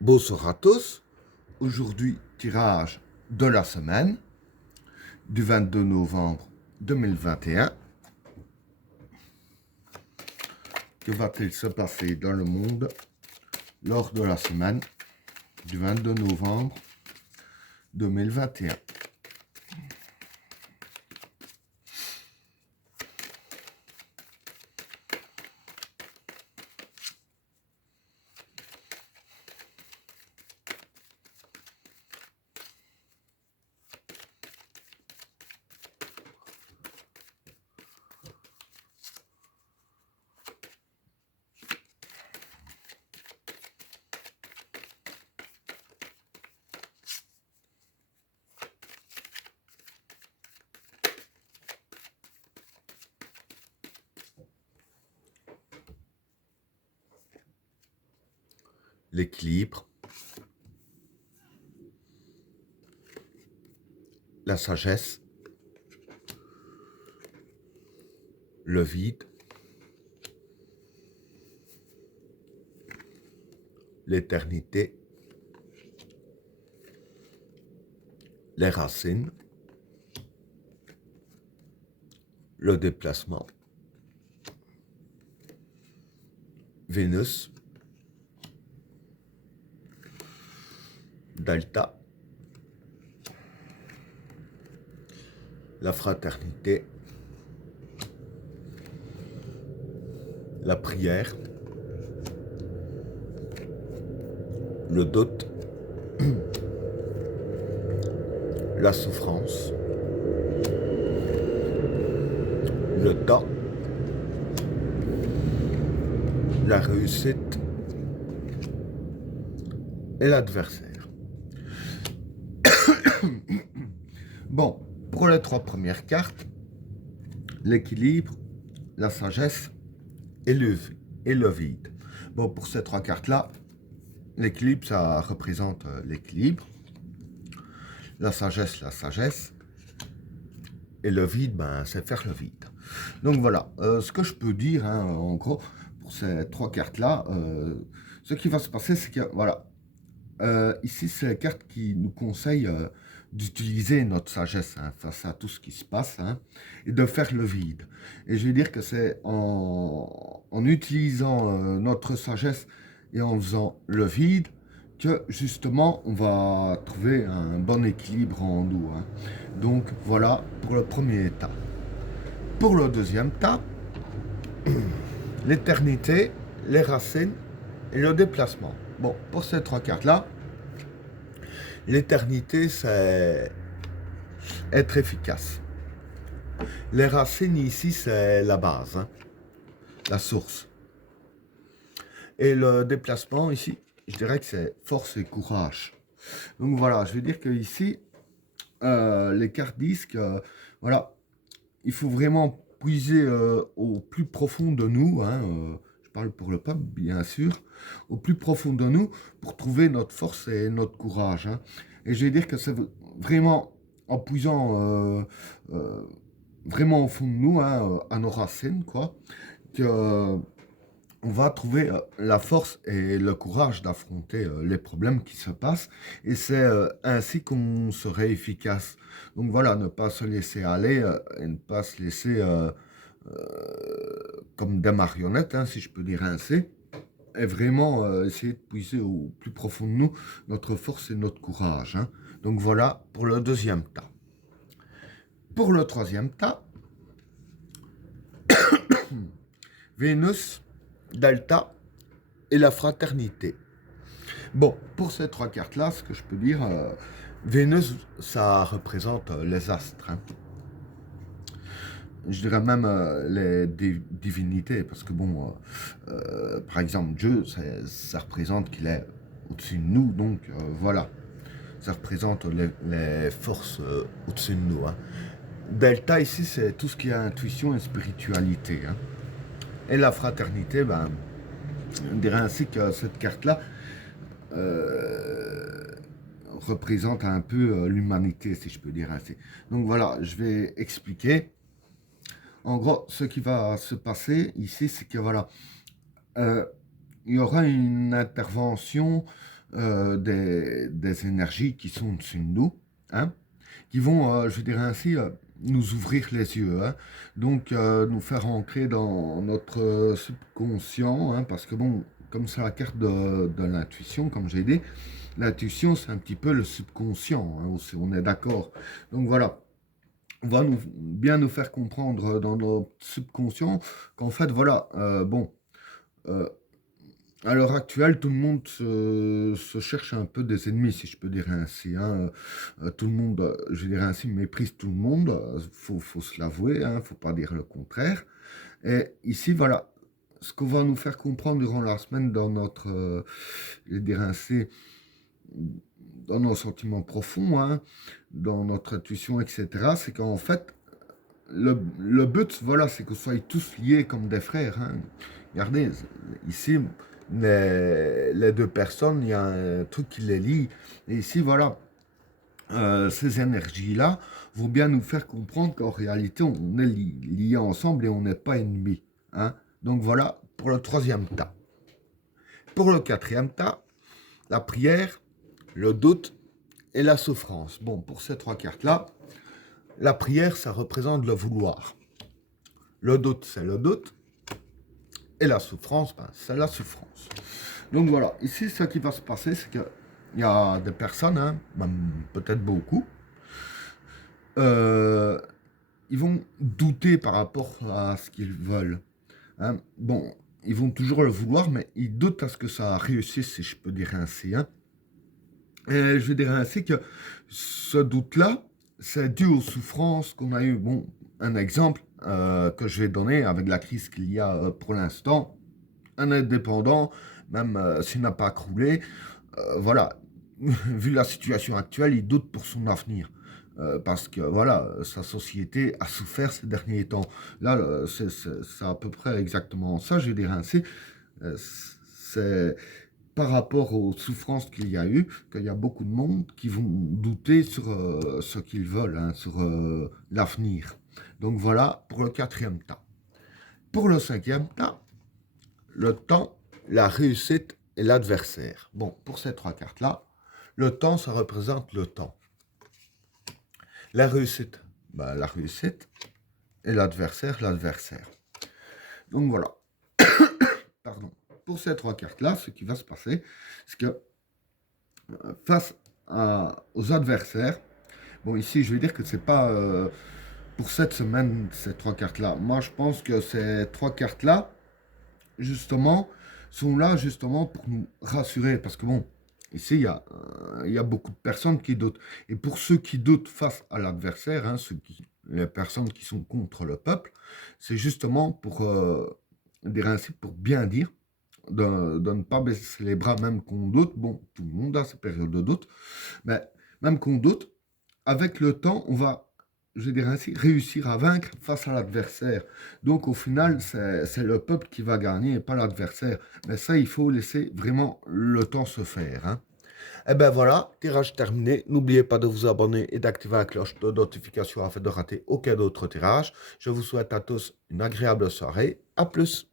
Bonsoir à tous. Aujourd'hui, tirage de la semaine du 22 novembre 2021. Que va-t-il se passer dans le monde lors de la semaine du 22 novembre 2021? L'équilibre, la sagesse, le vide, l'éternité, les racines, le déplacement, Vénus, Delta, la fraternité, la prière, le doute, la souffrance, le temps, la réussite et l'adversaire. Bon, pour les trois premières cartes, l'équilibre, la sagesse et le vide. Bon, pour ces trois cartes-là, l'équilibre, ça représente l'équilibre, la sagesse, et le vide, ben, c'est faire le vide. Donc voilà, ce que je peux dire, hein, en gros, pour ces trois cartes-là, ce qui va se passer, c'est que, voilà, ici, c'est la carte qui nous conseille d'utiliser notre sagesse hein, face à tout ce qui se passe hein, et de faire le vide. Et je vais dire que c'est en utilisant notre sagesse et en faisant le vide que justement on va trouver un bon équilibre en nous. Hein. Donc voilà pour le premier état. Pour le deuxième état, l'éternité, les racines et le déplacement. Bon, pour ces trois cartes-là, l'éternité, c'est être efficace. Les racines ici, c'est la base, hein, la source. Et le déplacement ici, je dirais que c'est force et courage. Donc voilà, je veux dire que ici, les cartes disent que voilà, il faut vraiment puiser au plus profond de nous, hein, je parle pour le peuple bien sûr, au plus profond de nous pour trouver notre force et notre courage. Hein. Et je vais dire que c'est vraiment en puisant vraiment au fond de nous, hein, à nos racines, quoi, que on va trouver la force et le courage d'affronter les problèmes qui se passent. Et c'est ainsi qu'on serait efficace. Donc voilà, ne pas se laisser aller et ne pas se laisser comme des marionnettes, hein, si je peux dire ainsi. Et vraiment essayer de puiser au plus profond de nous notre force et notre courage. Hein. Donc voilà pour le deuxième tas. Pour le troisième tas, Vénus, Delta et la fraternité. Bon, pour ces trois cartes-là, ce que je peux dire, Vénus, ça représente les astres. Hein. Je dirais même les divinités, parce que bon, par exemple, Dieu, ça représente qu'il est au-dessus de nous, donc voilà. Ça représente les forces au-dessus de nous. Hein. Delta, ici, c'est tout ce qui est intuition et spiritualité. Hein. Et la fraternité, ben, on dirait ainsi que cette carte-là représente un peu l'humanité, si je peux dire ainsi. Donc voilà, je vais expliquer. En gros, ce qui va se passer ici, c'est que voilà, euh, il y aura une intervention des énergies qui sont au-dessus de nous, hein, qui vont, je dirais ainsi, nous ouvrir les yeux, hein, donc nous faire ancrer dans notre subconscient, hein, parce que bon, comme c'est la carte de l'intuition, comme j'ai dit, l'intuition c'est un petit peu le subconscient, hein, on est d'accord. Donc voilà, on va bien nous faire comprendre dans notre subconscient qu'en fait, voilà, bon, euh, à l'heure actuelle, tout le monde se cherche un peu des ennemis, si je peux dire ainsi, hein. Tout le monde, je dirais ainsi, méprise tout le monde. Faut se l'avouer, hein, faut pas dire le contraire. Et ici, voilà, ce qu'on va nous faire comprendre durant la semaine dans notre, je dirais ainsi, dans nos sentiments profonds, hein, dans notre intuition, etc., c'est qu'en fait, le but, voilà, c'est que vous soyez tous liés comme des frères, hein. Regardez, ici, les deux personnes, il y a un truc qui les lie. Et ici, voilà, ces énergies-là vont bien nous faire comprendre qu'en réalité, on est liés ensemble et on n'est pas ennemis, hein. Donc voilà, pour le troisième tas. Pour le quatrième tas, la prière, le doute et la souffrance. Bon, pour ces trois cartes-là, la prière, ça représente le vouloir. Le doute, c'est le doute. Et la souffrance, ben, c'est la souffrance. Donc voilà, ici, ce qui va se passer, c'est qu'il y a des personnes, hein, même peut-être beaucoup, euh, ils vont douter par rapport à ce qu'ils veulent, hein. Bon, ils vont toujours le vouloir, mais ils doutent à ce que ça réussisse, si je peux dire ainsi, hein. Et je dirais ainsi que ce doute-là, c'est dû aux souffrances qu'on a eues. Bon, un exemple que je vais donner avec la crise qu'il y a pour l'instant, un indépendant, même s'il n'a pas croulé, voilà, vu la situation actuelle, il doute pour son avenir. Parce que voilà, sa société a souffert ces derniers temps. Là, c'est à peu près exactement ça, je dirais ainsi. C'est par rapport aux souffrances qu'il y a eu, qu'il y a beaucoup de monde qui vont douter sur ce qu'ils veulent, hein, sur l'avenir. Donc voilà pour le quatrième tas. Pour le cinquième tas, le temps, la réussite et l'adversaire. Bon, pour ces trois cartes-là, le temps, ça représente le temps. La réussite, ben, la réussite et l'adversaire, l'adversaire. Donc voilà. Pardon. Pour ces trois cartes-là, ce qui va se passer, c'est que face aux adversaires, bon, ici, je vais dire que c'est pas pour cette semaine, ces trois cartes-là. Moi, je pense que ces trois cartes-là, justement, sont là justement pour nous rassurer. Parce que bon, ici, il y a beaucoup de personnes qui doutent. Et pour ceux qui doutent face à l'adversaire, hein, les personnes qui sont contre le peuple, c'est justement pour dire ainsi, pour bien dire, de ne pas baisser les bras, même qu'on doute. Bon, tout le monde a ses périodes de doute, mais même qu'on doute, avec le temps, on va, je dirais ainsi, réussir à vaincre face à l'adversaire. Donc au final, c'est le peuple qui va gagner et pas l'adversaire. Mais ça, il faut laisser vraiment le temps se faire, hein. Et ben voilà, tirage terminé. N'oubliez pas de vous abonner et d'activer la cloche de notification afin de rater aucun autre tirage. Je vous souhaite à tous une agréable soirée. À plus.